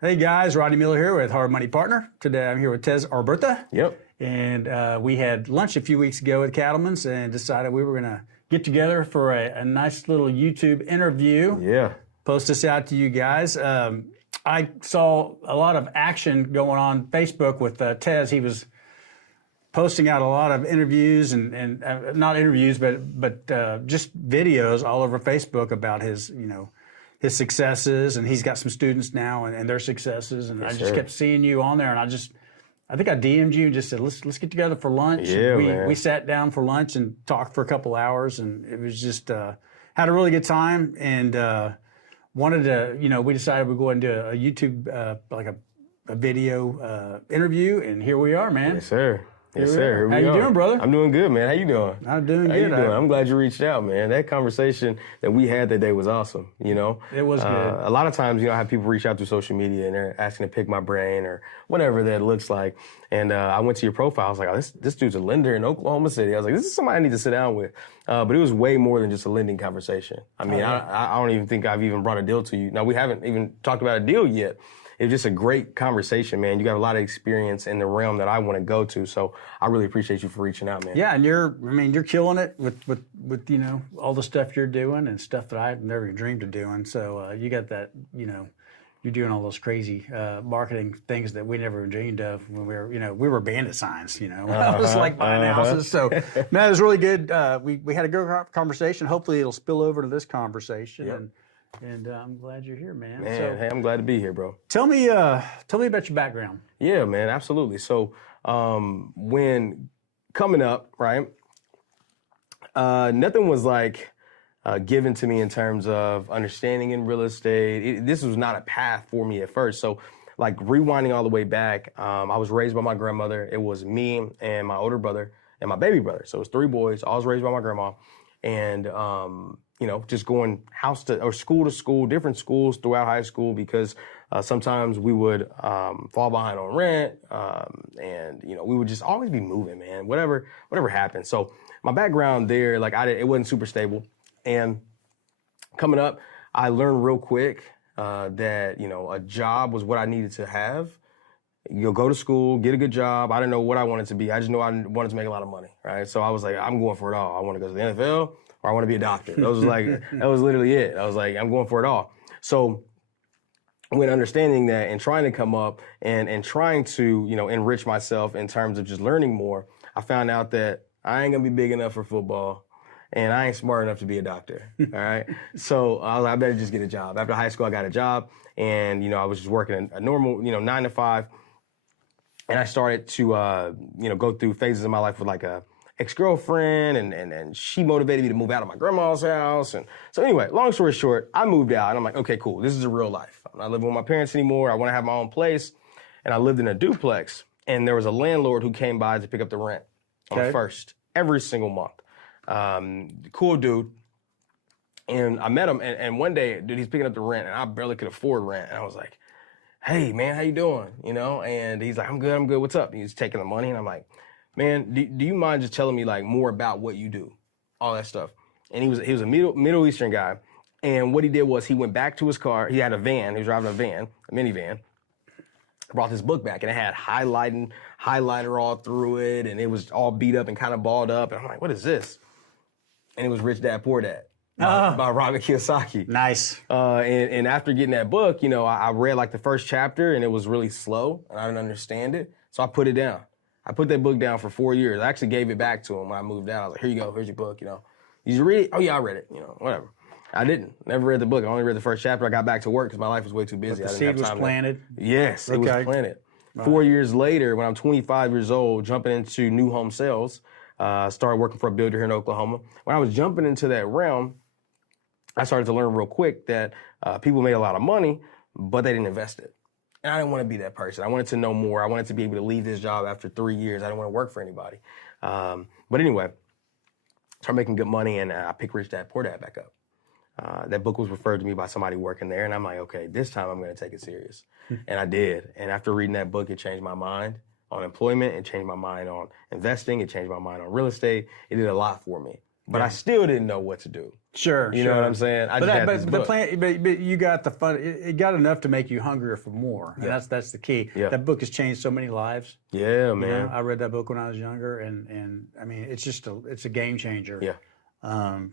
Hey guys, Rodney Miller here with Hard Money Partner. Today I'm here with Tez Arbertha. Yep. And we had lunch a few weeks ago at Cattleman's and decided we were going to get together for a nice little YouTube interview. Yeah. Post this out to you guys. I saw a lot of action going on Facebook with Tez. He was posting out a lot of interviews and not interviews, but just videos all over Facebook about his, his successes, and he's got some students now and their successes, and Yes, I just sir. kept seeing you on there, and I think I DM'd you and just said, let's get together for lunch. Yeah, we sat down for lunch and talked for a couple hours, and it was just had a really good time, and wanted to, we decided we'd go into a YouTube like a video interview, and here we are, man. Yes, sir. Yes, Here we sir. are. Here we How you are. doing, brother? I'm doing good, man. How you doing? I'm doing How good. you doing? I'm glad you reached out, man. That conversation that we had that day was awesome, It was good. A lot of times, I have people reach out through social media and they're asking to pick my brain or whatever that looks like. And I went to your profile. I was like, oh, this dude's a lender in Oklahoma City. I was like, this is somebody I need to sit down with. But it was way more than just a lending conversation. I mean, I don't even think I've even brought a deal to you. Now, we haven't even talked about a deal yet. It was just a great conversation, man. You got a lot of experience in the realm that I want to go to, so I really appreciate you for reaching out, man. Yeah, and you're killing it with all the stuff you're doing and stuff that I've never dreamed of doing. So you got that, you're doing all those crazy marketing things that we never dreamed of when we were bandit signs, when I was like buying houses. So man, it was really good. We had a good conversation. Hopefully it'll spill over to this conversation. Yep. And I'm glad you're here, man. Man, So hey, I'm glad to be here, bro. tell me about your background. Yeah, man, absolutely. So when coming up, right, nothing was like given to me in terms of understanding in real estate. This was not a path for me at first. So like rewinding all the way back, I was raised by my grandmother. It was me and my older brother and my baby brother. So it was three boys. I was raised by my grandma. And just going school to school, different schools throughout high school, because sometimes we would fall behind on rent, and we would just always be moving, man. Whatever happened. So my background there, it wasn't super stable, and coming up, I learned real quick that a job was what I needed to have. You'll go to school, get a good job. I didn't know what I wanted to be. I just knew I wanted to make a lot of money, right? So I was like, I'm going for it all. I want to go to the NFL or I want to be a doctor. That was literally it. I was like, I'm going for it all. So when understanding that and trying to come up and trying to, enrich myself in terms of just learning more, I found out that I ain't going to be big enough for football and I ain't smart enough to be a doctor, all right? So I was like, I better just get a job. After high school, I got a job and, I was just working a normal, 9 to 5. And I started to, go through phases of my life with like a ex-girlfriend, and she motivated me to move out of my grandma's house. And so anyway, long story short, I moved out and I'm like, okay, cool. This is a real life. I'm not living with my parents anymore. I want to have my own place. And I lived in a duplex, and there was a landlord who came by to pick up the rent on the first every single month. Cool dude. And I met him, and one day, dude, he's picking up the rent, and I barely could afford rent. And I was like, hey, man, how you doing? And he's like, I'm good. What's up? He's taking the money, and I'm like, man, do you mind just telling me like more about what you do? All that stuff. And he was a Middle Eastern guy. And what he did was he went back to his car. He had a van. He was driving a minivan. Brought this book back, and it had highlighter all through it, and it was all beat up and kind of balled up. And I'm like, what is this? And it was Rich Dad Poor Dad by Robert Kiyosaki. Nice. And after getting that book, I read like the first chapter, and it was really slow, and I didn't understand it. So I put it down. I put that book down for 4 years. I actually gave it back to him when I moved out. I was like, here you go, here's your book, Did you read it? Oh yeah, I read it, whatever. I didn't. Never read the book. I only read the first chapter. I got back to work because my life was way too busy. But the I didn't seed have was time planted. Yes, it was planted. Right. 4 years later, when I'm 25 years old, jumping into new home sales, started working for a builder here in Oklahoma. When I was jumping into that realm, I started to learn real quick that people made a lot of money, but they didn't invest it. And I didn't want to be that person. I wanted to know more. I wanted to be able to leave this job after 3 years. I didn't want to work for anybody. But anyway, started making good money, and I picked Rich Dad Poor Dad back up. That book was referred to me by somebody working there, and I'm like, okay, this time I'm going to take it serious. And I did. And after reading that book, it changed my mind on employment. It changed my mind on investing. It changed my mind on real estate. It did a lot for me. but I still didn't know what to do. Sure, You know what I'm saying? I just had this book. But you got the fun. It got enough to make you hungrier for more, and that's the key. Yeah. That book has changed so many lives. Yeah, You man. know, I read that book when I was younger, and I mean, it's just it's a game changer. Yeah.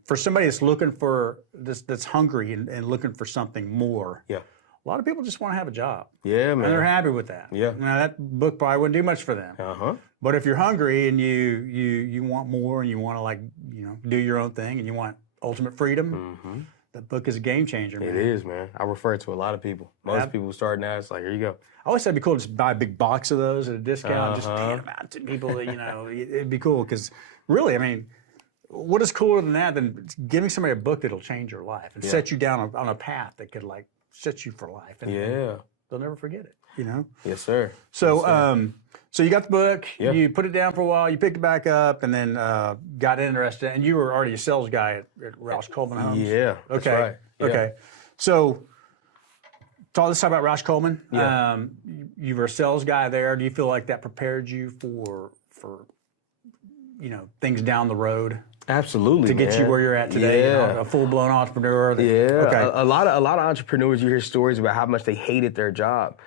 For somebody that's looking for that's hungry and looking for something more. Yeah. A lot of people just want to have a job. Yeah, man. And they're happy with that. Yeah. Now that book probably wouldn't do much for them. Uh-huh. But if you're hungry and you want more and you want to do your own thing and you want ultimate freedom, that book is a game changer, man. It is, man. I refer it to a lot of people. Most people starting out, it's like, here you go. I always said it'd be cool to just buy a big box of those at a discount, just hand them out to people that, it'd be cool because really, I mean, what is cooler than that than giving somebody a book that'll change your life and set you down on a path that could set you for life. And they'll never forget it, Yes, sir. So, Yes, sir. So you got the book, Yeah. you put it down for a while, you picked it back up, and then got interested. And you were already a sales guy at Roush Coleman Homes. Yeah, that's Okay. right. Yeah. Okay. So, let's talk about Roush Coleman. Yeah. You were a sales guy there. Do you feel like that prepared you for things down the road Absolutely, to get man. you where you're at today? Yeah. A full-blown entrepreneur. Okay. A lot of entrepreneurs, you hear stories about how much they hated their job.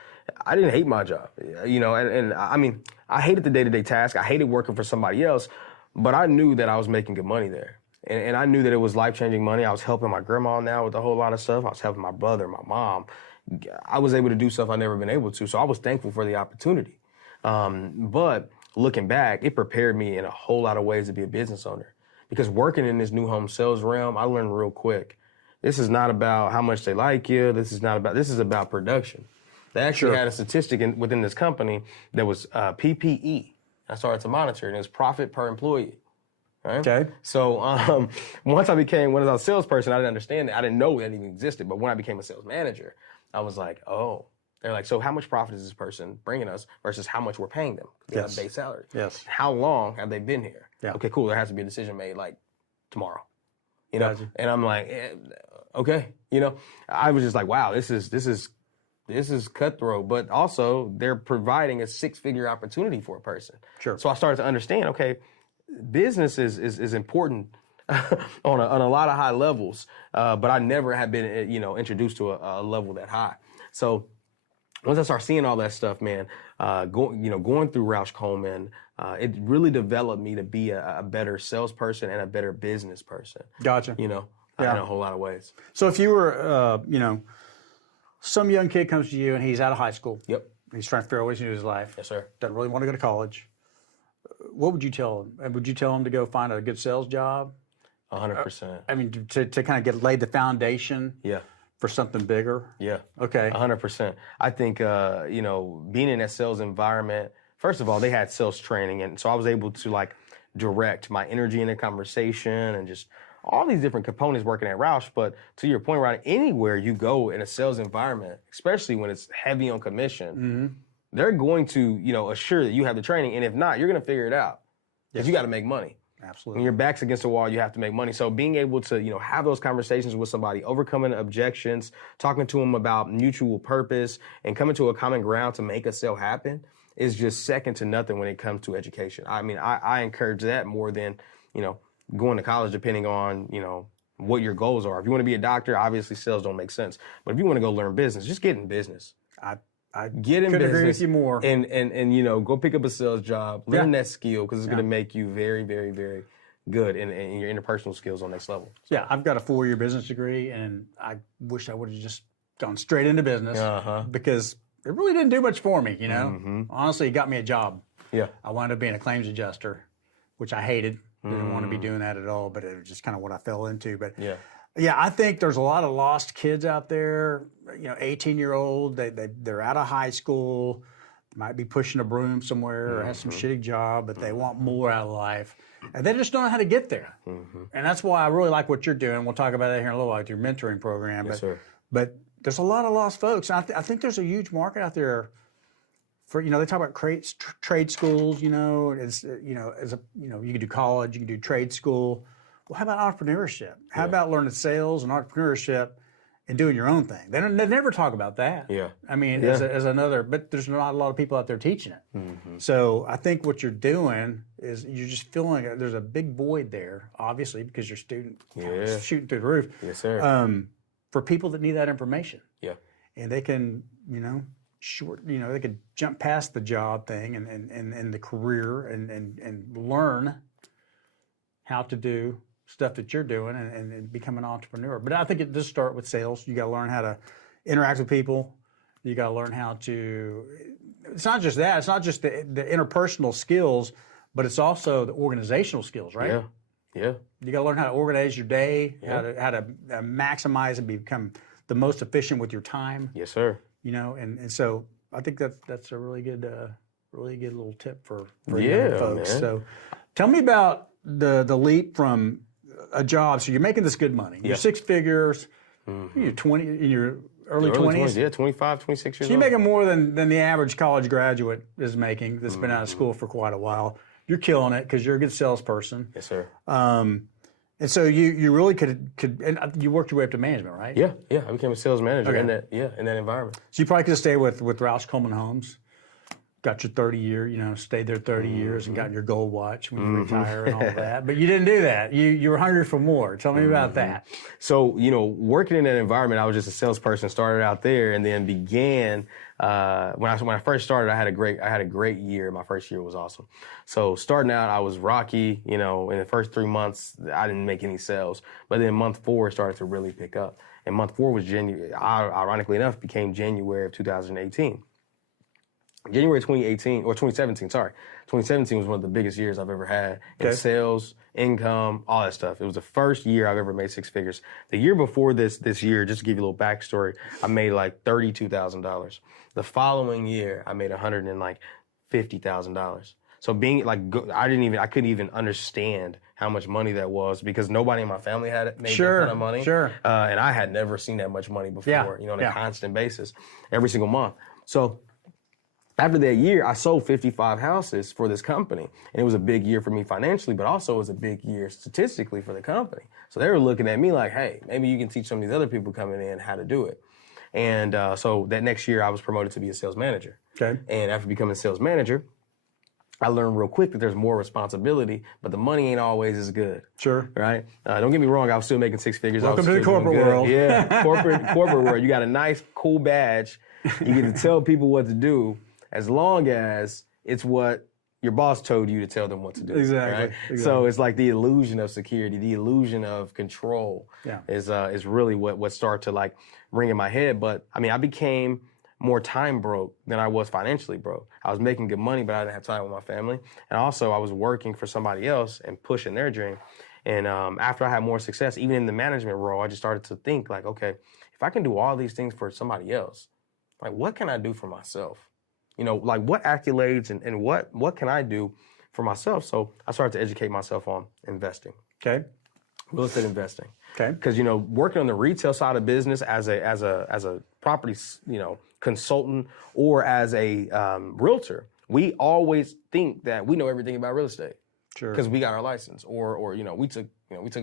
I didn't hate my job, and I mean, I hated the day-to-day task. I hated working for somebody else, but I knew that I was making good money there. And I knew that it was life-changing money. I was helping my grandma now with a whole lot of stuff. I was helping my brother, my mom. I was able to do stuff I've never been able to, so I was thankful for the opportunity. But looking back, it prepared me in a whole lot of ways to be a business owner. Because working in this new home sales realm, I learned real quick. This is not about how much they like you. This is about production. They actually had a statistic within this company that was PPE. I started to monitor it, and it was profit per employee. Right? Okay. So once I was a salesperson, I didn't understand that. I didn't know that even existed. But when I became a sales manager, I was like, oh. They're like, so how much profit is this person bringing us versus how much we're paying them? They have a base salary. Yes. How long have they been here? Yeah. Okay, cool. There has to be a decision made tomorrow. Gotcha. And I'm like, okay. I was just like, wow, this is cutthroat, but also they're providing a 6-figure opportunity for a person. Sure. So I started to understand, okay, business is important on a lot of high levels, but I never had been, introduced to a level that high. So once I started seeing all that stuff, man, going through Roush Coleman, it really developed me to be a better salesperson and a better business person. Gotcha. In a whole lot of ways. So if you were, some young kid comes to you and he's out of high school. Yep. He's trying to figure out what he's going to do with his life. Yes, sir. Doesn't really want to go to college. What would you tell him? And would you tell him to go find a good sales job? 100%. I mean, to kind of lay the foundation Yeah. for something bigger? Yeah. Okay. 100%. I think, being in that sales environment, first of all, they had sales training. And so I was able to direct my energy in the conversation and just all these different components working at Roush. But to your point, Ryan, anywhere you go in a sales environment, especially when it's heavy on commission, they're going to, assure that you have the training. And if not, you're going to figure it out because you got to make money. Absolutely. When your back's against the wall, you have to make money. So being able to, have those conversations with somebody, overcoming objections, talking to them about mutual purpose, and coming to a common ground to make a sale happen is just second to nothing when it comes to education. I mean, I encourage that more than, going to college, depending on, what your goals are. If you want to be a doctor, obviously sales don't make sense. But if you want to go learn business, just get in business. I Get in couldn't business agree with you more. And go pick up a sales job, learn that skill because it's going to make you very, very, very good in your interpersonal skills on next level. Yeah, I've got a 4-year business degree, and I wish I would have just gone straight into business because it really didn't do much for me, Honestly, it got me a job. Yeah. I wound up being a claims adjuster, which I hated. Didn't want to be doing that at all, but it was just kind of what I fell into. But yeah, I think there's a lot of lost kids out there, 18-year-old, they're out of high school, might be pushing a broom somewhere or has some shitty job, but they want more out of life. And they just don't know how to get there. And that's why I really like what you're doing. We'll talk about that here in a little while with your mentoring program. Yes, sir. But there's a lot of lost folks. And I think there's a huge market out there for, they talk about trade schools, it's, you can do college, you can do trade school. Well, how about entrepreneurship? How about learning sales and entrepreneurship and doing your own thing. They never talk about that. Yeah. I mean, Yeah. as another, but there's not a lot of people out there teaching it. Mm-hmm. So I think what you're doing is you're just feeling like there's a big void there, obviously, because your student is shooting through the roof. Yes, sir. For people that need that information. Yeah. And they can, they could jump past the job thing and the career and learn how to do stuff that you're doing and become an entrepreneur. But I think it does start with sales. You got to learn how to interact with people. You got to learn how to, it's not just that, it's not just the interpersonal skills, but it's also the organizational skills, right? Yeah. Yeah. You got to learn how to organize your day, how to maximize and become the most efficient with your time. Yes, sir. And so I think that's a really good little tip for folks. Man. So tell me about the leap from a job. So you're making this good money. You're 6 figures. You're 20 in your early 20s. Yeah, 25, 26 years So you're old. making more than the average college graduate is making that's been out of school for quite a while. You're killing it because you're a good salesperson. Yes, sir. And so you really could and you worked your way up to management, right? Yeah. I became a sales manager in that environment. So you probably could have stayed with Roush Coleman Homes, got your 30-year, stayed there 30 years and got your gold watch when you retire and all that. But you didn't do that. You were hungry for more. Tell me about that. So, working in that environment, I was just a salesperson, started out there and then began, when I first started, I had a great year. My first year was awesome. So starting out, I was rocky, in the first 3 months, I didn't make any sales. But then month 4 started to really pick up. And month 4 was ironically enough, became January of 2018. January 2017 was one of the biggest years I've ever had in sales, income, all that stuff. It was the first year I've ever made 6 figures. The year before this year, just to give you a little backstory, I made like $32,000. The following year, I made $150,000. So being like, I couldn't even understand how much money that was because nobody in my family had made that kind of money. Sure. And I had never seen that much money before, on a constant basis, every single month. So after that year, I sold 55 houses for this company. And it was a big year for me financially, but also it was a big year statistically for the company. So they were looking at me like, hey, maybe you can teach some of these other people coming in how to do it. And so that next year, I was promoted to be a sales manager. Okay. And after becoming a sales manager, I learned real quick that there's more responsibility, but the money ain't always as good. Sure. Right? Don't get me wrong, I was still making 6 figures. Welcome I was to the still doing corporate good. world. Yeah, corporate world. You got a nice, cool badge. You get to tell people what to do as long as it's what your boss told you to tell them what to do. Exactly. Right? So it's like the illusion of security, the illusion of control is really what started to like ring in my head. But I mean, I became more time broke than I was financially broke. I was making good money, but I didn't have time with my family. And also I was working for somebody else and pushing their dream. And after I had more success, even in the management role, I just started to think like, okay, if I can do all these things for somebody else, like what can I do for myself? Like what accolades and what can I do for myself? So I started to educate myself on investing. Okay. Real estate investing. Okay. Because, working on the retail side of business as a property, consultant or as a realtor, we always think that we know everything about real estate. Sure. Because we got our license or we took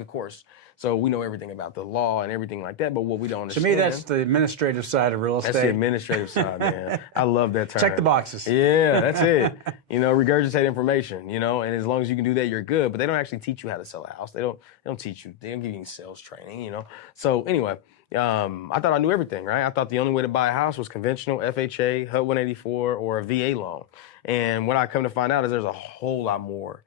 a course. So we know everything about the law and everything like that, but what we don't understand. To me, that's the administrative side of real estate. That's the administrative side, man. I love that term. Check the boxes. Yeah, that's it. Regurgitate information, and as long as you can do that, you're good. But they don't actually teach you how to sell a house. They don't teach you. They don't give you any sales training, So anyway, I thought I knew everything, right? I thought the only way to buy a house was conventional FHA, HUD 184, or a VA loan. And what I come to find out is there's a whole lot more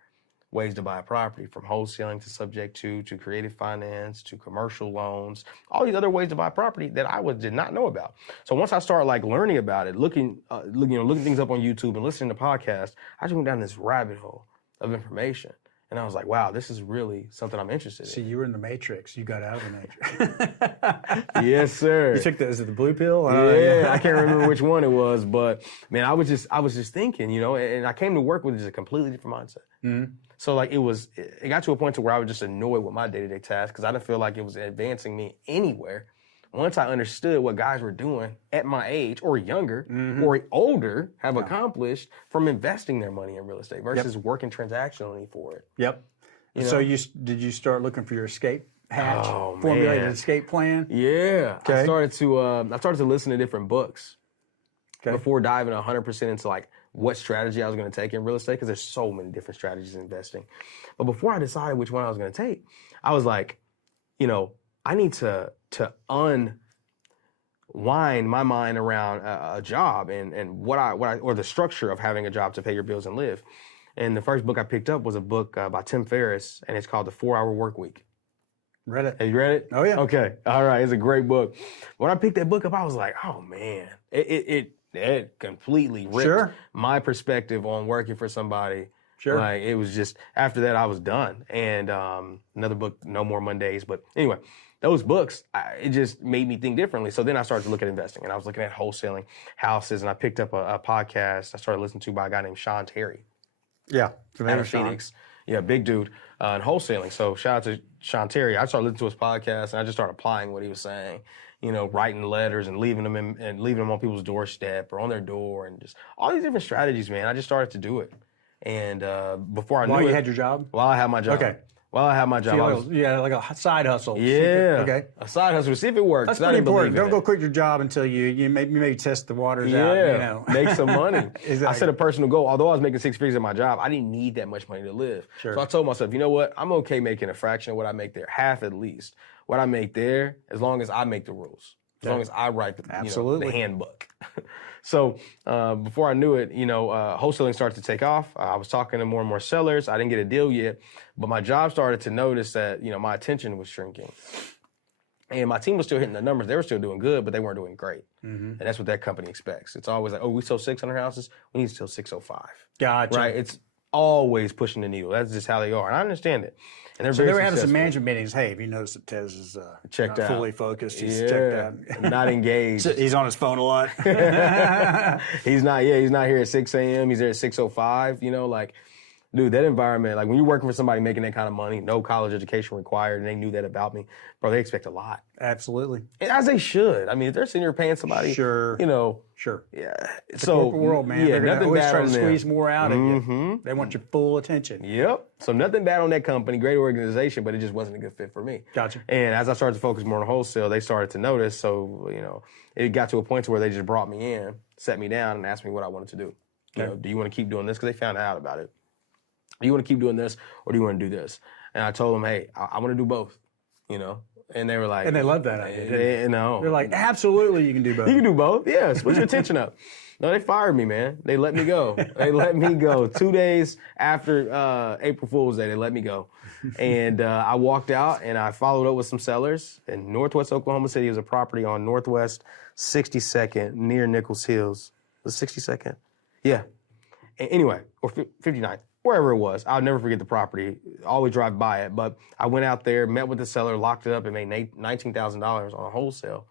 ways to buy a property, from wholesaling to subject to creative finance to commercial loans, all these other ways to buy property that I did not know about. So once I started like learning about it, looking things up on YouTube and listening to podcasts, I just went down this rabbit hole of information. And I was like, wow, this is really something I'm interested in. See, you were in the Matrix. You got out of the Matrix. Yes, sir. You took is it the blue pill? Yeah, I can't remember which one it was, but man, I was just thinking, and I came to work with just a completely different mindset. Mm-hmm. So like it got to a point to where I was just annoyed with my day-to-day tasks because I didn't feel like it was advancing me anywhere. Once I understood what guys were doing at my age or younger or older have accomplished from investing their money in real estate versus working transactionally for it. Yep. So did you start looking for your escape hatch, Oh, formulate man. an escape plan? Yeah. Okay. I started to listen to different books Okay. before diving 100% into like what strategy I was going to take in real estate, because there's so many different strategies in investing. But before I decided which one I was going to take, I was like, I need to unwind my mind around a job and what I or the structure of having a job to pay your bills and live. And the first book I picked up was a book by Tim Ferriss, and it's called The 4-Hour Workweek. Read it. Have you read it? Oh, yeah. Okay. All right. It's a great book. When I picked that book up, I was like, oh man, it completely ripped my perspective on working for somebody. Sure. Like, it was just, after that I was done. And another book, No More Mondays. But anyway, those books, it just made me think differently. So then I started to look at investing, and I was looking at wholesaling houses, and I picked up a podcast I started listening to by a guy named Sean Terry. Yeah. Out of Phoenix. Yeah, big dude in wholesaling. So shout out to Sean Terry. I started listening to his podcast, and I just started applying what he was saying. Writing letters and leaving them on people's doorstep or on their door, and just all these different strategies, man. I just started to do it. And before I knew it, While you had your job? While I had my job. Okay. While I had my job, like a side hustle. Yeah. Okay. A side hustle to see if it works. That's pretty important. Don't go quit your job until you maybe test the waters out. Make some money. Exactly. I set a personal goal. Although I was making 6 figures at my job, I didn't need that much money to live. Sure. So I told myself, you know what? I'm okay making a fraction of what I make there, half at least. What I make there, as long as I make the rules, as long as I write the handbook. So before I knew it, wholesaling started to take off. I was talking to more and more sellers. I didn't get a deal yet, but my job started to notice that, my attention was shrinking. And my team was still hitting the numbers. They were still doing good, but they weren't doing great. Mm-hmm. And that's what that company expects. It's always like, oh, we sold 600 houses. We need to sell 605. Gotcha. Right? It's always pushing the needle. That's just how they are. And I understand it. And they're so very they were having some successful. management meetings. Hey, have you noticed that Tez is checked not out, fully focused? He's checked out. Not engaged. He's on his phone a lot. He's not here at 6 a.m. He's there at 6:05. Dude, that environment, like when you're working for somebody making that kind of money, no college education required, and they knew that about me, bro, they expect a lot. Absolutely. And as they should. I mean, if they're sitting here paying somebody, Sure. Sure. Yeah. It's the corporate world, man. Yeah, they're going to nothing always bad try to on them. squeeze more out of you. They want your full attention. Yep. So nothing bad on that company, great organization, but it just wasn't a good fit for me. Gotcha. And as I started to focus more on wholesale, they started to notice. So, it got to a point to where they just brought me in, sat me down, and asked me what I wanted to do. Okay. Do you want to keep doing this? Because they found out about it. Do you want to keep doing this, or do you want to do this? And I told them, hey, I want to do both, And they were like... And they love that idea, didn't they? No. They're like, absolutely, you can do both. You can do both. Yeah, switch your attention up. No, they fired me, man. They let me go. 2 days after April Fool's Day, they let me go. And I walked out, and I followed up with some sellers in Northwest Oklahoma City. It was a property on Northwest 62nd near Nichols Hills. Was it 62nd? Yeah. Anyway, or 59th. Wherever it was. I'll never forget the property. Always drive by it. But I went out there, met with the seller, locked it up, and made $19,000 on a wholesale.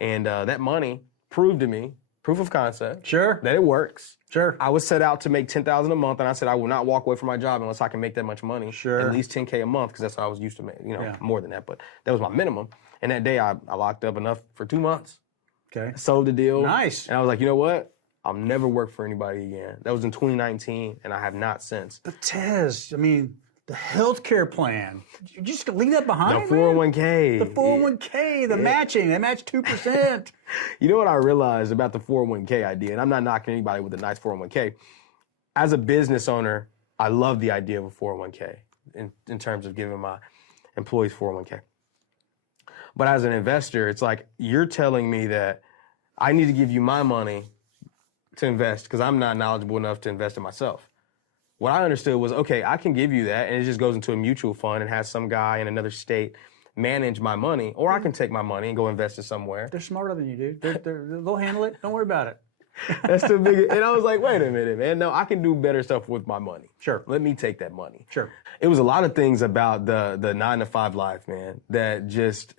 And that money proved to me, proof of concept, Sure. that it works. Sure. I was set out to make $10,000 a month, and I said I will not walk away from my job unless I can make that much money. Sure. At least $10K a month, because that's what I was used to making. More than that, but that was my minimum. And that day, I locked up enough for 2 months. Okay. Sold the deal. Nice. And I was like, you know what? I'll never work for anybody again. That was in 2019, and I have not since. But Tez, I mean, the healthcare plan, you just leave that behind, The 401k. The 401k, the matching, they match 2%. You know what I realized about the 401k idea, and I'm not knocking anybody with a nice 401k. As a business owner, I love the idea of a 401k in terms of giving my employees 401k. But as an investor, it's like you're telling me that I need to give you my money to invest because I'm not knowledgeable enough to invest in myself. What I understood was, okay, I can give you that, and it just goes into a mutual fund and has some guy in another state manage my money, or I can take my money and go invest it somewhere. They're smarter than you, dude. They'll handle it. Don't worry about it. That's the big. And I was like, wait a minute, man. No, I can do better stuff with my money. Sure. Let me take that money. Sure. It was a lot of things about the 9-to-5 life, man, that just,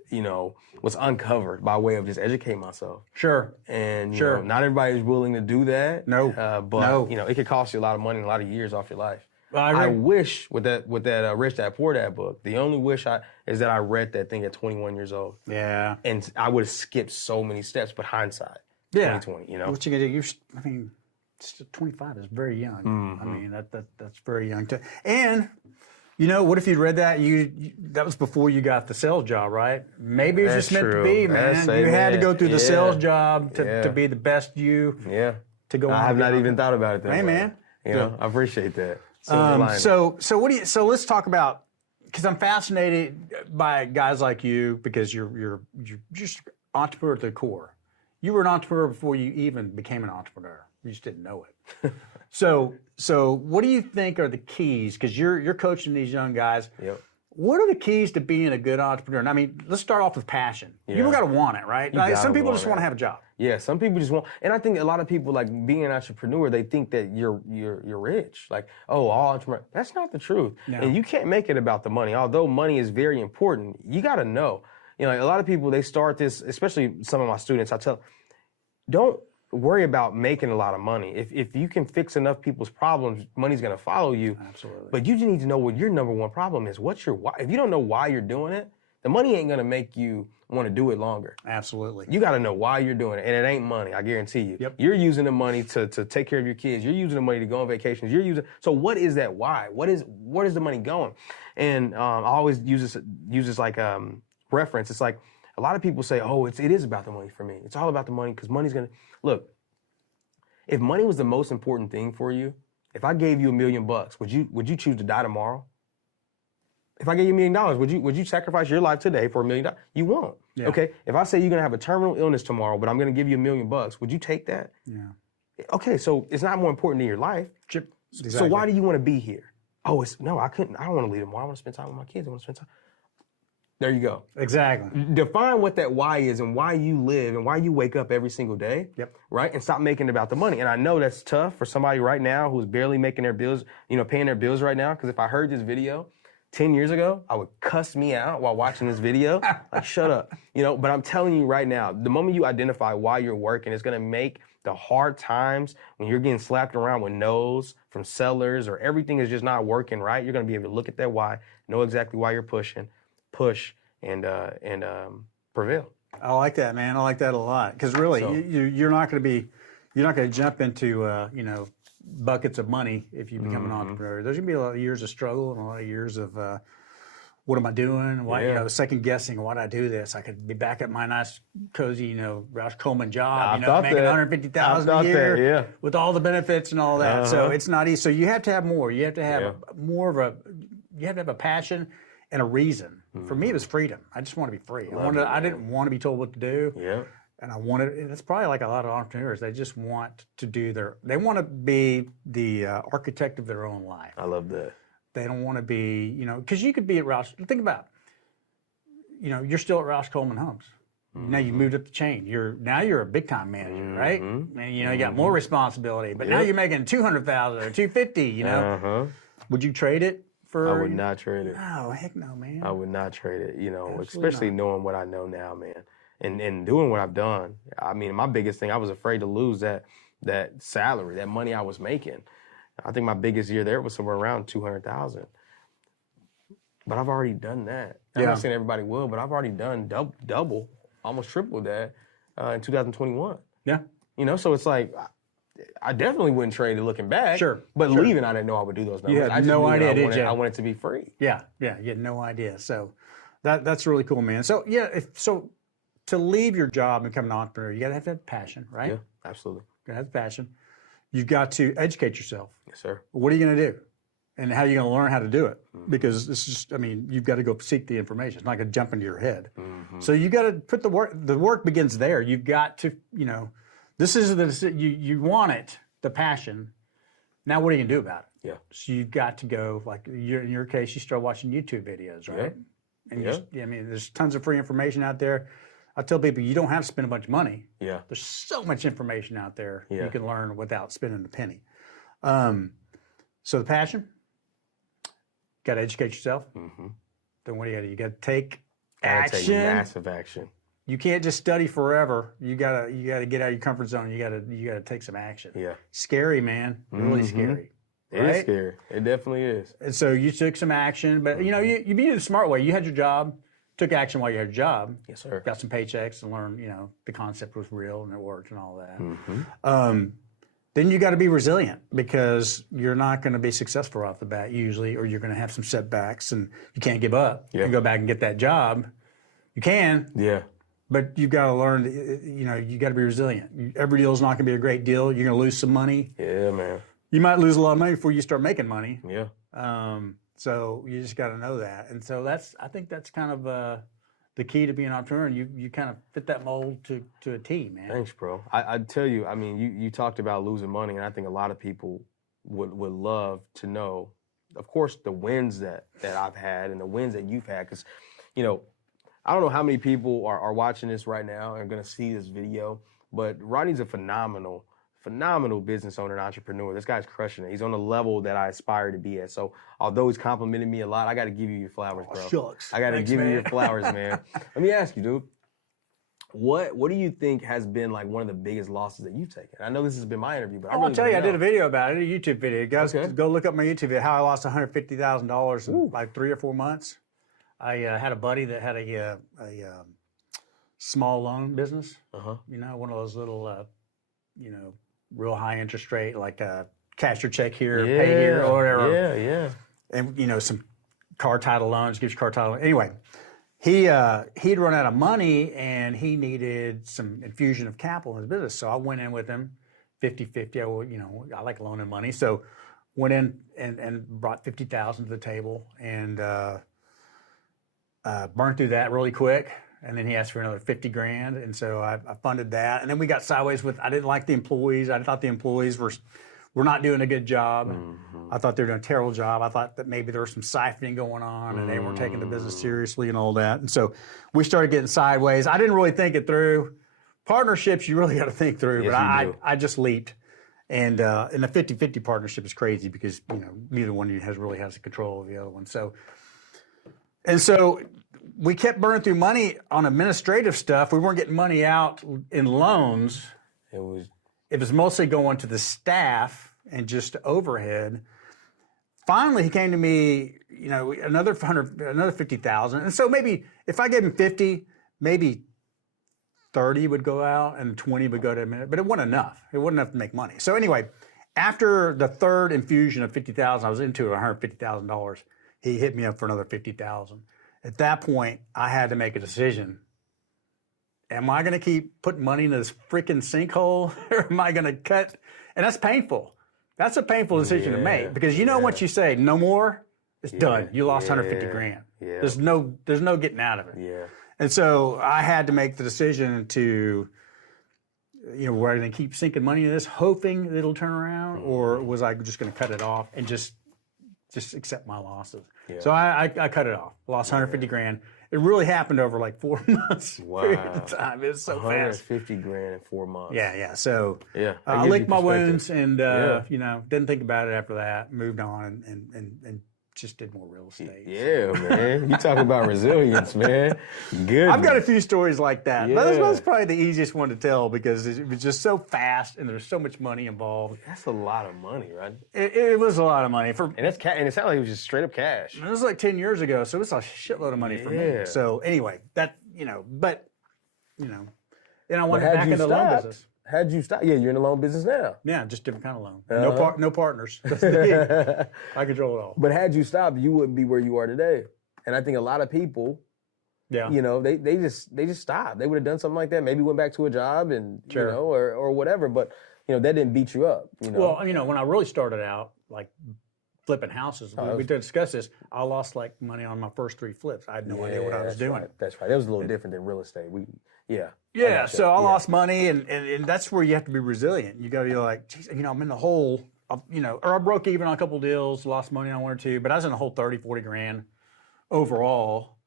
was uncovered by way of just educating myself. Sure. And, not everybody is willing to do that. No. But, it could cost you a lot of money and a lot of years off your life. Well, I wish with that Rich Dad Poor Dad book, the only wish is that I read that thing at 21 years old. Yeah. And I would have skipped so many steps, but hindsight. Yeah. 2020, What you gonna do? 25 is very young. I mean, that's very young. And You know, what if you'd read that? That was before you got the sales job, right? Maybe it's That's just meant true. to be, man. That's You had to amen. go through the Yeah. sales job to Yeah. be the best you. Yeah. To go on. I have and not be even thought about it that Hey, way. man. You know, I appreciate that. Silver lining. So let's talk about, because I'm fascinated by guys like you, because you're just entrepreneur at the core. You were an entrepreneur before you even became an entrepreneur. You just didn't know it. So what do you think are the keys? Because you're coaching these young guys. Yep. What are the keys to being a good entrepreneur? And I mean, let's start off with passion. You got to want it, right? Like, some people just want to have a job. Yeah, some people just want, and I think a lot of people, like, being an entrepreneur, they think that you're rich. Like, oh, all entrepreneurs. That's not the truth. No. And you can't make it about the money. Although money is very important, you got to know. You know, a lot of people, they start this, especially some of my students, I tell, don't worry about making a lot of money. If you can fix enough people's problems, money's going to follow you. Absolutely. But you just need to know what your number one problem is. What's your why? If you don't know why you're doing it, the money ain't going to make you want to do it longer. Absolutely. You got to know why you're doing it, and it ain't money. I guarantee you. Yep. You're using the money to take care of your kids. You're using the money to go on vacations. So what is that why? Where is the money going? And I always use this like reference. It's like a lot of people say, oh, it is about the money for me. It's all about the money because money's gonna look. If money was the most important thing for you, if I gave you $1 million, would you choose to die tomorrow? If I gave you $1 million, would you sacrifice your life today for $1 million? You won't. Yeah. Okay. If I say you're gonna have a terminal illness tomorrow, but I'm gonna give you $1 million, would you take that? Yeah. Okay. So it's not more important than your life. Exactly. So why do you want to be here? Oh, I couldn't. I don't want to leave tomorrow. I want to spend time with my kids. I want to spend time. There you go. Exactly. Define what that why is and why you live and why you wake up every single day. Yep. Right? And stop making it about the money. And I know that's tough for somebody right now who's barely making their bills, paying their bills right now. Because if I heard this video 10 years ago, I would cuss me out while watching this video. Like, shut up. But I'm telling you right now, the moment you identify why you're working, it's going to make the hard times when you're getting slapped around with no's from sellers or everything is just not working right. You're going to be able to look at that why, know exactly why you're push, and prevail. I like that, man. I like that a lot. Because really, you're not going to jump into buckets of money if you become an entrepreneur. There's going to be a lot of years of struggle and a lot of years of what am I doing? Why, second guessing. Why did I do this? I could be back at my nice, cozy, Roush Coleman job, making $150,000 a year with all the benefits and all that. So it's not easy. So you have to have more. You have to have you have to have a passion and a reason. For me, it was freedom. I just want to be free. I didn't want to be told what to do. Yeah. And it's probably like a lot of entrepreneurs. They just want to they want to be the architect of their own life. I love that. They don't want to be, because you could be at Roush. Think about, you're still at Roush Coleman Homes. Now you moved up the chain. You're a big time manager, right? And you got more responsibility. But now you're making $200,000 or $250,000. Would you trade it for? I would not trade it. No, heck no, man. I would not trade it. Especially knowing what I know now, man, and doing what I've done. I mean, my biggest thing, I was afraid to lose that salary, that money I was making. I think my biggest year there was somewhere around $200,000. But I've already done that. I'm not saying everybody will, but I've already done double, almost triple that in 2021. Yeah. So it's like, I definitely wouldn't trade it looking back. Sure. But leaving, I didn't know I would do those numbers. You had no idea, did you? I wanted to be free. Yeah. You had no idea. So that's really cool, man. So so to leave your job and become an entrepreneur, you got to have passion, right? Yeah, absolutely. You got to have passion. You've got to educate yourself. Yes, sir. What are you going to do? And how are you going to learn how to do it? Because it's just, you've got to go seek the information. It's not going to jump into your head. So you got to put the work. The work begins there. You've got to, this is you want it, the passion. Now what are you going to do about it? Yeah. So you've got to go, like in your case, you start watching YouTube videos, right? Yeah. And there's tons of free information out there. I tell people you don't have to spend a bunch of money. Yeah. There's so much information out there you can learn without spending a penny. So the passion, got to educate yourself. Then what do you got to do? You got to take action. Take massive action. You can't just study forever. You gotta get out of your comfort zone. You gotta take some action. Yeah. Scary, man. Really scary. It is scary. It definitely is. And so you took some action, but you did it the smart way. You had your job. Took action while you had your job. Yes, sir. Got some paychecks and learned, the concept was real and it worked and all that. then you got to be resilient because you're not going to be successful off the bat usually, or you're going to have some setbacks and you can't give up. You go back and get that job. You can. Yeah. But you've got to learn, you got to be resilient. Every deal is not going to be a great deal. You're going to lose some money. Yeah, man. You might lose a lot of money before you start making money. Yeah. So you just got to know that. And so I think that's kind of the key to being an entrepreneur. And you kind of fit that mold to a T, man. Thanks, bro. I'd tell you, I mean, you talked about losing money, and I think a lot of people would love to know, of course, the wins that I've had and the wins that you've had. Because, I don't know how many people are watching this right now and are going to see this video, but Rodney's a phenomenal business owner and entrepreneur. This guy's crushing it. He's on the level that I aspire to be at. So although he's complimented me a lot, I got to give you your flowers, bro. Shucks. I got to give you your flowers, man. Let me ask you, dude. What do you think has been like one of the biggest losses that you've taken? I know this has been my interview, but I'll tell you, I did a video about it, a YouTube video. Guys, go look up my YouTube video, how I lost $150,000 in like 3 or 4 months. I had a buddy that had a small loan business. One of those little, real high interest rate, like cash your check here, pay here, or whatever. Yeah. And some car title loans, gives you car title. Anyway, he'd run out of money and he needed some infusion of capital in his business. So I went in with him, 50-50. I like loaning money, so went in and brought $50,000 to the table and burned through that really quick. And then he asked for another $50,000, and so I funded that. And then we got sideways with, I didn't like the employees. I thought the employees were not doing a good job. I thought they were doing a terrible job. I thought that maybe there was some siphoning going on, and they weren't taking the business seriously and all that. And so we started getting sideways. I didn't really think it through. Partnerships, you really got to think through, but I just leaped. And the 50-50 partnership is crazy because neither one of you really has control of the other one. So we kept burning through money on administrative stuff. We weren't getting money out in loans. It was mostly going to the staff and just overhead. Finally, he came to me, another $50,000. And so maybe if I gave him 50, maybe 30 would go out and 20 would go to admin, but it wasn't enough. It wasn't enough to make money. So anyway, after the third infusion of $50,000, I was into $150,000. He hit me up for another $50,000. At that point, I had to make a decision. Am I going to keep putting money in this freaking sinkhole, or am I going to cut? And that's painful. That's a painful decision to make because once you say no more, it's done. You lost $150,000. Yeah. There's no getting out of it. Yeah. And so I had to make the decision to, were I going to keep sinking money in this, hoping that it'll turn around, or was I just going to cut it off and just accept my losses? Yeah. So I cut it off. Lost $150,000. It really happened over like 4 months. Period of time. It was so fast. $150,000 in 4 months. Yeah. So I licked my wounds and didn't think about it after that. Moved on and just did more real estate. Yeah, man. You talk about resilience, man. Good. I've got a few stories like that. Yeah. But this one's probably the easiest one to tell because it was just so fast and there's so much money involved. That's a lot of money, right? It was a lot of money. And it's and it sounded like it was just straight up cash. It was like 10 years ago, so it was a shitload of money for me. So anyway, then I went back into the loan business. How'd you stop? Yeah, you're in the loan business now. Yeah, just different kind of loan. No partners. That's the thing. I control it all. But had you stopped, you wouldn't be where you are today. And I think a lot of people, they just stopped. They would have done something like that. Maybe went back to a job and or whatever. But that didn't beat you up. Well, when I really started out, like flipping houses, we did discuss this. I lost like money on my first 3 flips. I had no idea what I was doing. Right. That's right. It was a little different than real estate. So I lost money, and that's where you have to be resilient. You got to be like, geez, I'm in the hole, or I broke even on a couple deals, lost money on 1 or 2, but I was in the hole 30, 40 grand overall,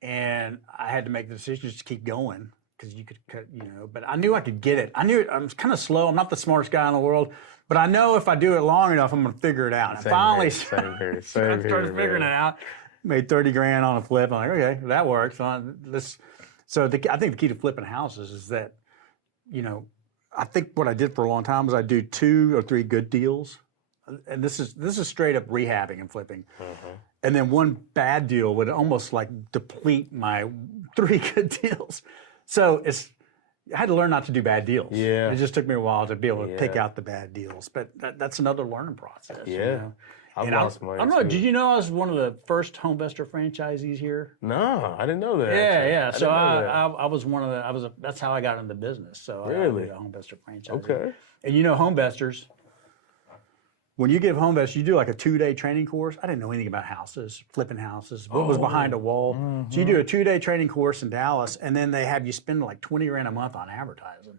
and I had to make the decision just to keep going because you could cut, but I knew I could get it. I knew I was kind of slow. I'm not the smartest guy in the world, but I know if I do it long enough, I'm going to figure it out. And finally, I started figuring it out. Made 30 grand on a flip. I'm like, okay, that works. So I think the key to flipping houses is that, I think what I did for a long time was I do 2 or 3 good deals, and this is straight up rehabbing and flipping, and then 1 bad deal would almost like deplete my 3 good deals. So I had to learn not to do bad deals. Yeah. It just took me a while to be able to pick Yeah. out the bad deals, but that's another learning process. Yeah. You know? I've And lost money I don't know. too. Did you know I was one of the first HomeVestor franchisees here? No, I didn't know that. Yeah, actually. yeah. So didn't know that. I was one of the. That's how I got into business. So Really? I was a HomeVestor franchisee. Okay. And you know, HomeVestors. When you give HomeVest, you do like a 2-day training course. I didn't know anything about houses, flipping houses, what was behind a wall. So you do a 2-day training course in Dallas, and then they have you spend like $20,000 a month on advertising.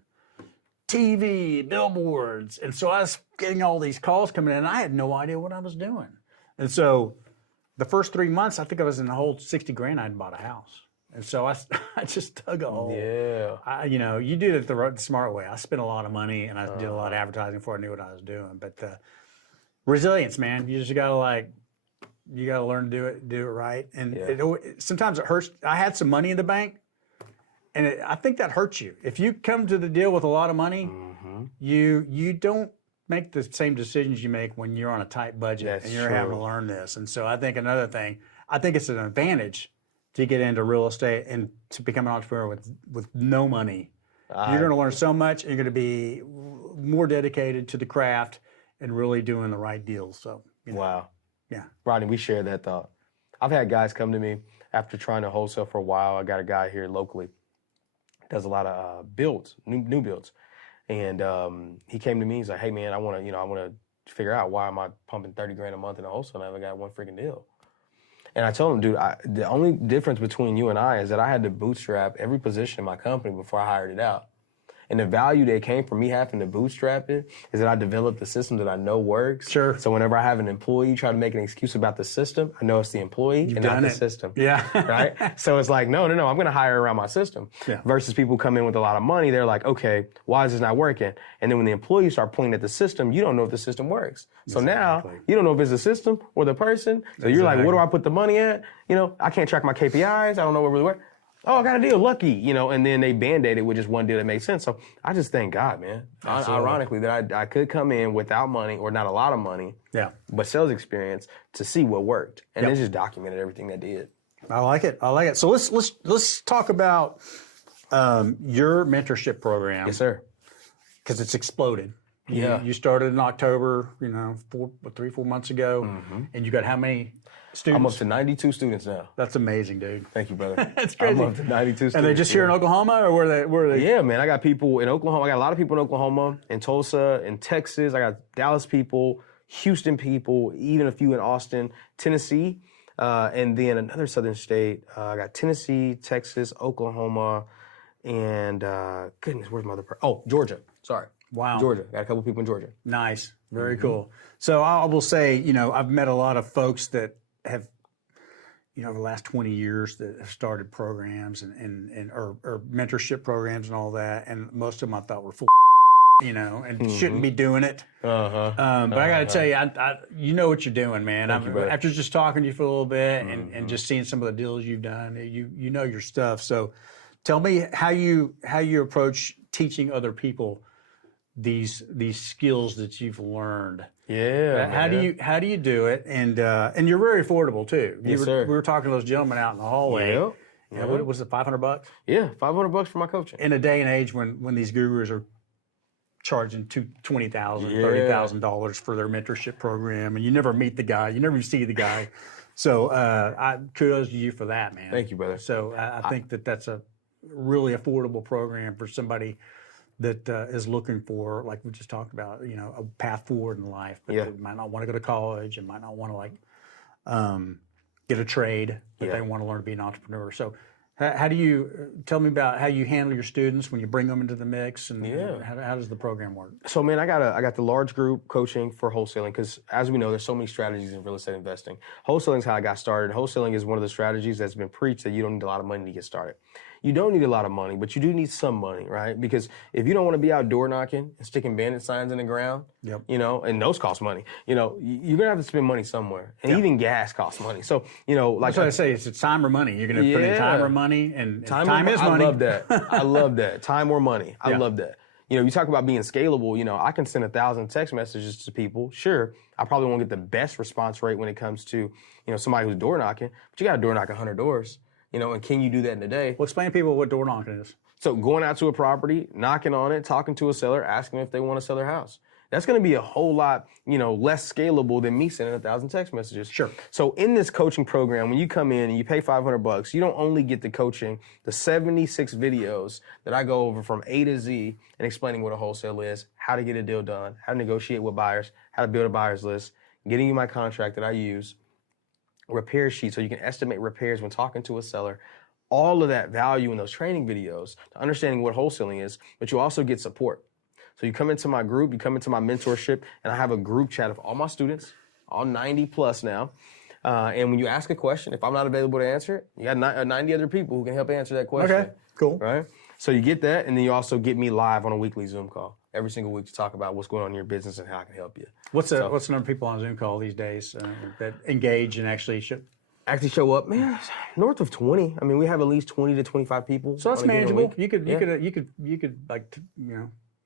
TV, billboards. And so I was getting all these calls coming in, and I had no idea what I was doing. And so the first 3 months, I think I was in the whole $60,000, I'd bought a house. And so I just dug a hole. Yeah. You know, you do it the smart way. I spent a lot of money, and I did a lot of advertising before I knew what I was doing. But resilience, man. You just gotta learn to do it right. And sometimes it hurts. I had some money in the bank, and I think that hurts you. If you come to the deal with a lot of money, you don't make the same decisions you make when you're on a tight budget and you're having to learn this. And so I think another thing, I think it's an advantage to get into real estate and to become an entrepreneur with no money. You're going to learn so much, and you're going to be more dedicated to the craft and really doing the right deals. So, you know, Wow. yeah. Rodney, we share that thought. I've had guys come to me after trying to wholesale for a while. I got a guy here locally, does a lot of builds, new builds. And he came to me, he's like, hey man, I want to figure out why am I pumping $30,000 a month in a wholesale and I haven't got one freaking deal. And I told him, dude, the only difference between you and I is that I had to bootstrap every position in my company before I hired it out. And the value that came from me having to bootstrap it is that I developed the system that I know works. Sure. So whenever I have an employee try to make an excuse about the system, I know it's the employee and not the system. Yeah. Right? So it's like, no, I'm going to hire around my system. Yeah. Versus people come in with a lot of money, they're like, okay, why is this not working? And then when the employees start pointing at the system, you don't know if the system works. So now you don't know if it's the system or the person. So you're like, where do I put the money at? You know, I can't track my KPIs. I don't know what really works. Oh, I got a deal, lucky, you know, and then they band-aided with just one deal that makes sense. So I just thank God, man. Ironically, that I could come in without money or not a lot of money, but sales experience to see what worked, and then just documented everything that did. I like it. So let's talk about your mentorship program. Yes, sir. Because it's exploded. Yeah. You started in October, 3-4 months ago, and you got how many students? I'm up to 92 students now. That's amazing, dude. Thank you, brother. That's crazy. I'm up to 92 students. And they just here in Oklahoma, or where are they? Yeah, man. I got people in Oklahoma. I got a lot of people in Oklahoma, in Tulsa, in Texas. I got Dallas people, Houston people, even a few in Austin, Tennessee, and then another southern state. I got Tennessee, Texas, Oklahoma, and goodness, where's my other person? Oh, Georgia. Sorry. Wow. Georgia. Got a couple people in Georgia. Nice. Very cool. So I will say, I've met a lot of folks that have, over the last 20 years that have started programs or mentorship programs and all that. And most of them I thought were full, and shouldn't be doing it. But I got to tell you, you know what you're doing, man. After just talking to you for a little bit and just seeing some of the deals you've done, you know your stuff. So tell me how you approach teaching other people these skills that you've learned. Yeah. How do you do it? And you're very affordable too. Sir. We were talking to those gentlemen out in the hallway. Yeah. What was it, $500? Yeah, $500 for my coaching. In a day and age when these gurus are charging $20,000, $30,000 for their mentorship program, and you never meet the guy, you never see the guy. So kudos to you for that, man. Thank you, brother. So I think that's a really affordable program for somebody that is looking for, like we just talked about, a path forward in life. But they might not want to go to college and might not want to get a trade, but they want to learn to be an entrepreneur. So how do you tell me about how you handle your students when you bring them into the mix, and how does the program work? So, man, I got the large group coaching for wholesaling because, as we know, there's so many strategies in real estate investing. Wholesaling is how I got started. Wholesaling is one of the strategies that's been preached that you don't need a lot of money to get started. You don't need a lot of money, but you do need some money, right? Because if you don't want to be out door knocking and sticking bandit signs in the ground, and those cost money, you're going to have to spend money somewhere. And even gas costs money. So, like that's what I say, it's time or money. You're going to put in time or money, and time is money. I love that. I love that. Time or money. I love that. You talk about being scalable, I can send 1,000 text messages to people. Sure, I probably won't get the best response rate when it comes to, somebody who's door knocking, but you got to door knock 100 doors. And can you do that in a day? Well, explain to people what door knocking is. So going out to a property, knocking on it, talking to a seller, asking if they want to sell their house. That's going to be a whole lot, less scalable than me sending 1,000 text messages. Sure. So in this coaching program, when you come in and you pay $500, you don't only get the coaching, the 76 videos that I go over from A to Z and explaining what a wholesale is, how to get a deal done, how to negotiate with buyers, how to build a buyer's list, getting you my contract that I use, repair sheet so you can estimate repairs when talking to a seller. All of that value in those training videos to understanding what wholesaling is, but you also get support. So you come into my group, you come into my mentorship, and I have a group chat of all my students, all 90 plus now. And when you ask a question, if I'm not available to answer it, you got 90 other people who can help answer that question. Okay, cool. Right? So you get that, and then you also get me live on a weekly Zoom call every single week to talk about what's going on in your business and how I can help you. What's the number of people on Zoom call these days that engage and actually show up, man, north of 20. I mean, we have at least 20 to 25 people. So that's manageable. You could like,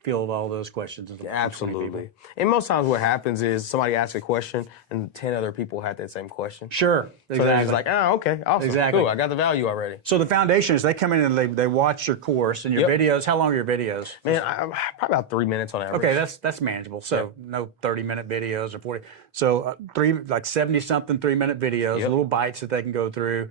field all those questions. Absolutely. And most times what happens is somebody asks a question and 10 other people had that same question. Sure. Exactly. So they're just like, oh, okay, awesome, exactly. Cool, I got the value already. So the foundation is they come in and they watch your course and your videos. How long are your videos? Man, probably about 3 minutes on average. Okay, that's manageable. So no 30-minute videos or 40. So 70-something 3-minute videos, little bites that they can go through,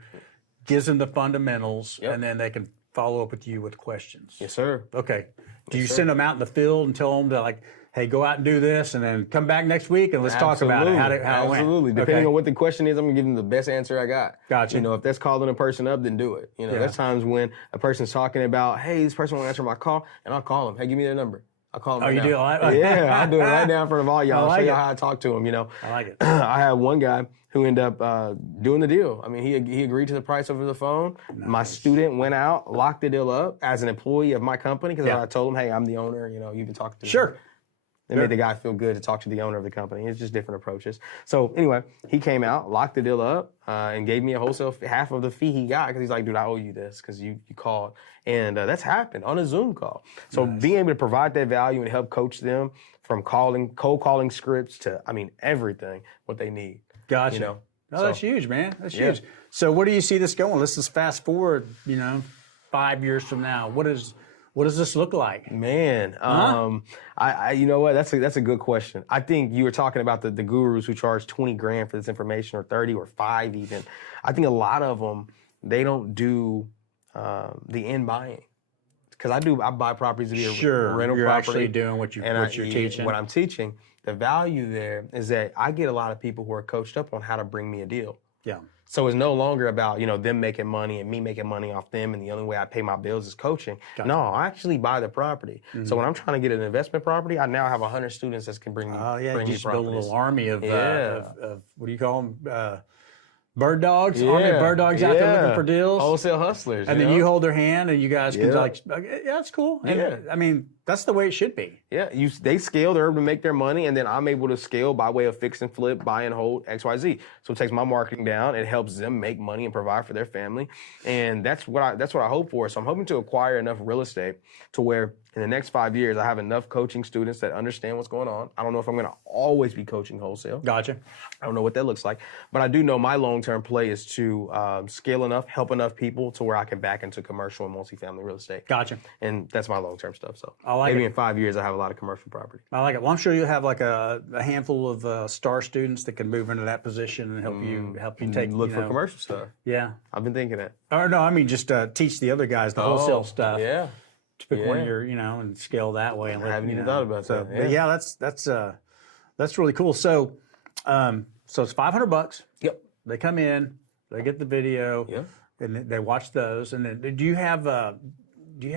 gives them the fundamentals, and then they can follow up with you with questions. Yes, sir. Okay. Do you send them out in the field and tell them to hey, go out and do this, and then come back next week and let's talk about it, how it went? Absolutely. Depending on what the question is, I'm going to give them the best answer I got. Gotcha. If that's calling a person up, then do it. There's times when a person's talking about, hey, this person won't answer my call, and I'll call them. Hey, give me their number. I'll call them right now. You do all that? Yeah, I'll do it right now in front of all y'all. I'll show y'all how I talk to them, I like it. I had one guy who ended up doing the deal. I mean, he agreed to the price over the phone. Nice. My student went out, locked the deal up as an employee of my company because I told him, hey, I'm the owner. You've been talking to me. Sure. It made the guy feel good to talk to the owner of the company. It's just different approaches. So anyway, he came out, locked the deal up, and gave me a wholesale half of the fee he got because he's like, dude, I owe you this because you called. And that's happened on a Zoom call. So being able to provide that value and help coach them from cold calling scripts to, everything, what they need. Gotcha. That's huge, man. That's huge. So where do you see this going? Let's just fast forward, 5 years from now. What does this look like? Man, you know what? That's a good question. I think you were talking about the gurus who charge 20 grand for this information, or 30, or 5 even. I think a lot of them, they don't do the end buying. Because I buy properties to be a rental you're property. Actually doing what you're teaching. What I'm teaching, the value there is that I get a lot of people who are coached up on how to bring me a deal. Yeah. So it's no longer about, them making money and me making money off them, and the only way I pay my bills is coaching. Gotcha. No, I actually buy the property. Mm-hmm. So when I'm trying to get an investment property, I now have 100 students that can bring me you properties. Build a little army of what do you call them? Bird dogs, army of bird dogs out there looking for deals. Wholesale hustlers. And then you hold their hand and you guys can that's cool. And, that's the way it should be. Yeah, they scale, they're able to make their money, and then I'm able to scale by way of fix and flip, buy and hold, XYZ. So it takes my marketing down, it helps them make money and provide for their family. And that's what I hope for. So I'm hoping to acquire enough real estate to where in the next 5 years I have enough coaching students that understand what's going on. I don't know if I'm gonna always be coaching wholesale. Gotcha. I don't know what that looks like. But I do know my long-term play is to scale enough, help enough people to where I can back into commercial and multifamily real estate. Gotcha. And that's my long-term stuff. So like maybe in 5 years I have a lot of commercial property. I like it. Well, I'm sure you'll have like a handful of star students that can move into that position and help you take look for commercial stuff. Yeah, I've been thinking that. Or no, I mean just teach the other guys the wholesale stuff. Yeah, to pick one of your and scale that way. And I haven't even thought about that. But yeah, that's really cool. So so it's $500. Yep. They come in, they get the video, and they watch those. And then do you have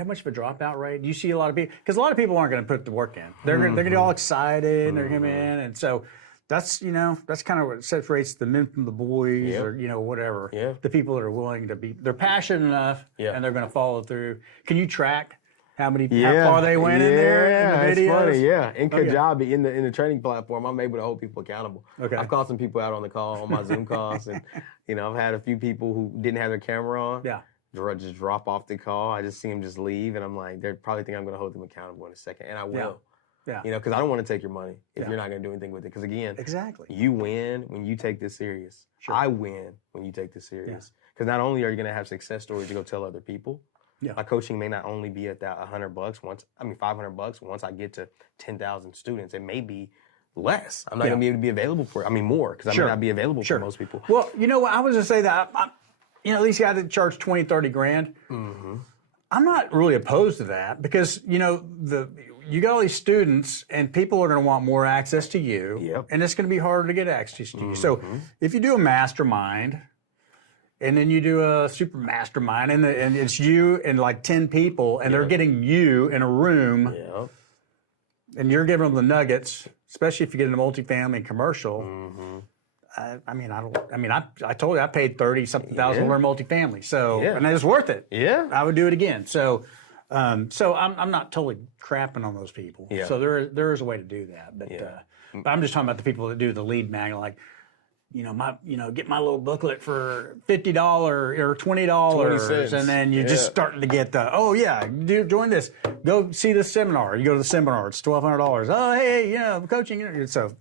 much of a dropout rate? Do you see a lot of people? Because a lot of people aren't going to put the work in. They're going to get all excited. They're going to come in, and so that's kind of what separates the men from the boys, or whatever. Yeah. The people that are willing to they're passionate enough, and they're going to follow through. Can you track how far they went in there in the videos? It's funny. Yeah, in Kajabi, in the training platform, I'm able to hold people accountable. Okay. I've called some people out on the call on my Zoom calls, and I've had a few people who didn't have their camera on. Yeah. Just drop off the call. I just see them just leave, and I'm like, they probably think I'm going to hold them accountable in a second, and I will. Yeah. Because I don't want to take your money if you're not going to do anything with it. Because again, you win when you take this serious. Sure. I win when you take this serious. Because not only are you going to have success stories to go tell other people, Yeah. My coaching may not only be at that $100 $500 once I get to 10,000 students. It may be less. I'm not going to be able to be available for it. I mean, more, because I may not be available for most people. Well, you know what? I was going to say that, these guys that charge 20, 30 grand, I'm not really opposed to that because, you got all these students and people are going to want more access to you. And it's going to be harder to get access to you. So if you do a mastermind and then you do a super mastermind and it's you and like 10 people and they're getting you in a room and you're giving them the nuggets, especially if you get in a multifamily and commercial. I told you I paid $30-something thousand to learn multifamily. So, and it's worth it. I would do it again. So, I'm not totally crapping on those people. So there is a way to do that. But, but I'm just talking about the people that do the lead magnet, like, get my little booklet for $50 or $20, and then you just starting to get join this, go see this seminar. You go to the seminar, it's $1,200. Oh, hey, coaching. So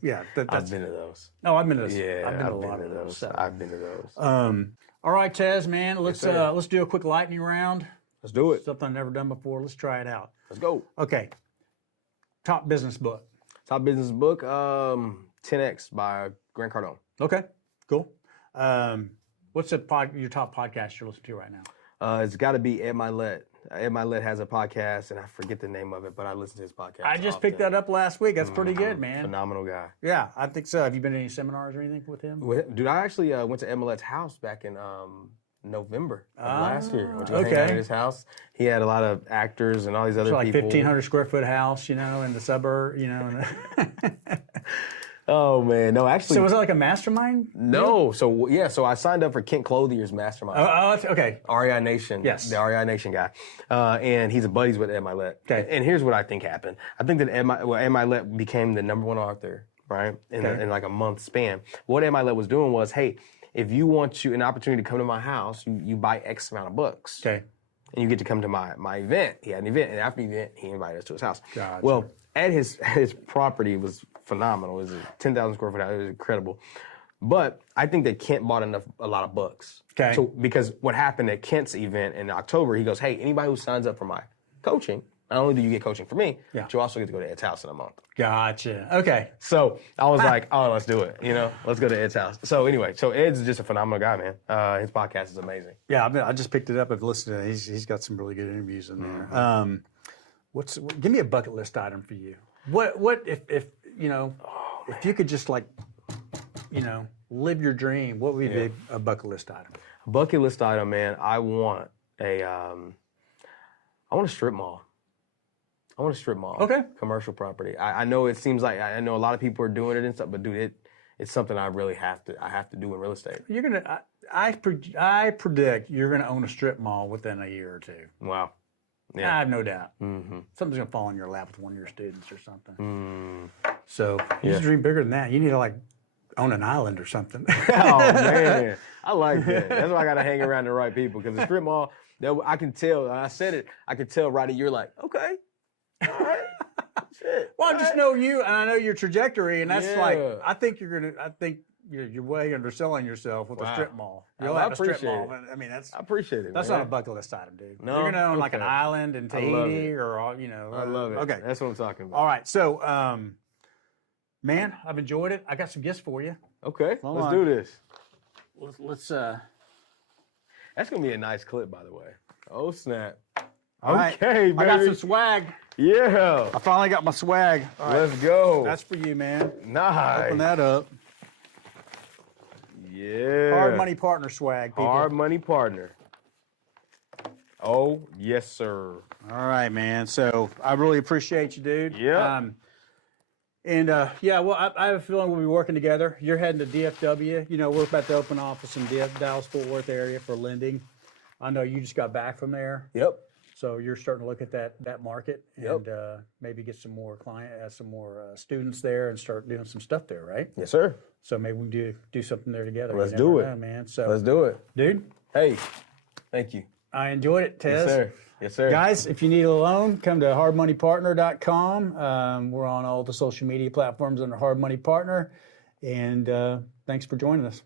I've been to those. Oh, I've been to those. Yeah, I've been to a lot of those. So. I've been to those. All right, Tez, man, let's do a quick lightning round. Let's do it. Something I've never done before. Let's try it out. Let's go. Okay. Top business book. Top business book, 10X by Grant Cardone. Okay, cool. What's your top podcast you're listening to right now? It's got to be Ed Milet. Ed Milet has a podcast, and I forget the name of it, but I listen to his podcast. I just picked that up last week. That's pretty good, man. Phenomenal guy. Yeah, I think so. Have you been to any seminars or anything with him? Dude, I actually went to Ed Milet's house back in November of last year. Went to go hang out at his house. He had a lot of actors and all these other people. 1,500 square foot house, in the suburb, Oh man, no, actually. So was it like a mastermind? No, so I signed up for Kent Clothier's mastermind. Okay. REI Nation, yes, the REI Nation guy, and he's buddies with Ed Milet. Okay. And here's what I think happened. I think that Ed Milet became the #1 author, right, in like a month span. What Ed Milet was doing was, hey, if you want an opportunity to come to my house, you buy X amount of books. Okay. And you get to come to my event. He had an event, and after the event, he invited us to his house. Gotcha. Well, at his property was phenomenal. It was a 10,000 square foot house. It was incredible. But I think that Kent bought a lot of books. Okay. So because what happened at Kent's event in October, he goes, hey, anybody who signs up for my coaching, not only do you get coaching for me, but you also get to go to Ed's house in a month. Gotcha. Okay. So I was like, oh, let's do it. Let's go to Ed's house. So anyway, Ed's just a phenomenal guy, man. His podcast is amazing. Yeah, I just picked it up. I've listened to it. He's got some really good interviews in there. Give me a bucket list item for you. What if you could just live your dream, what would be a bucket list item? A bucket list item, man. I want a strip mall. I want a strip mall. Okay. Commercial property. I know it seems like I know a lot of people are doing it and stuff, but dude, it's something I really have to do in real estate. You're gonna. I predict you're gonna own a strip mall within a year or two. Wow. Yeah. I have no doubt. Something's gonna fall in your lap with one of your students or something. So you just dream bigger than that. You need to own an island or something. Oh man, I like that. That's why I gotta hang around the right people, because the strip mall, I can tell. I said it. I can tell right. You're like, okay, all right. Shit. Well, I just know you, and I know your trajectory, and that's I think you're way underselling yourself with a strip mall. You'll have a strip mall. I mean, I appreciate it. That's not a bucket list item, dude. No, you're gonna own like an island in Tahiti or I love it. Okay, that's what I'm talking about. All right, so man, I've enjoyed it. I got some gifts for you. Okay, let's do this. Let's That's gonna be a nice clip, by the way. Oh snap! All right, baby. I got some swag. Yeah, I finally got my swag. All right. Let's go. That's for you, man. Nice. Open that up. Yeah. Hard Money Partner swag, people. Hard Money Partner. Oh, yes, sir. All right, man. So I really appreciate you, dude. Yeah. Well, I have a feeling we'll be working together. You're heading to DFW. We're about to open office in Dallas-Fort Worth area for lending. I know you just got back from there. Yep. So you're starting to look at that market and maybe get some more students there and start doing some stuff there, right? Yes, sir. So maybe we can do something there together. Let's do it, man. So let's do it, dude. Hey, thank you. I enjoyed it, Tez. Yes, sir. Yes, sir. Guys, if you need a loan, come to hardmoneypartner.com. We're on all the social media platforms under Hard Money Partner. And thanks for joining us.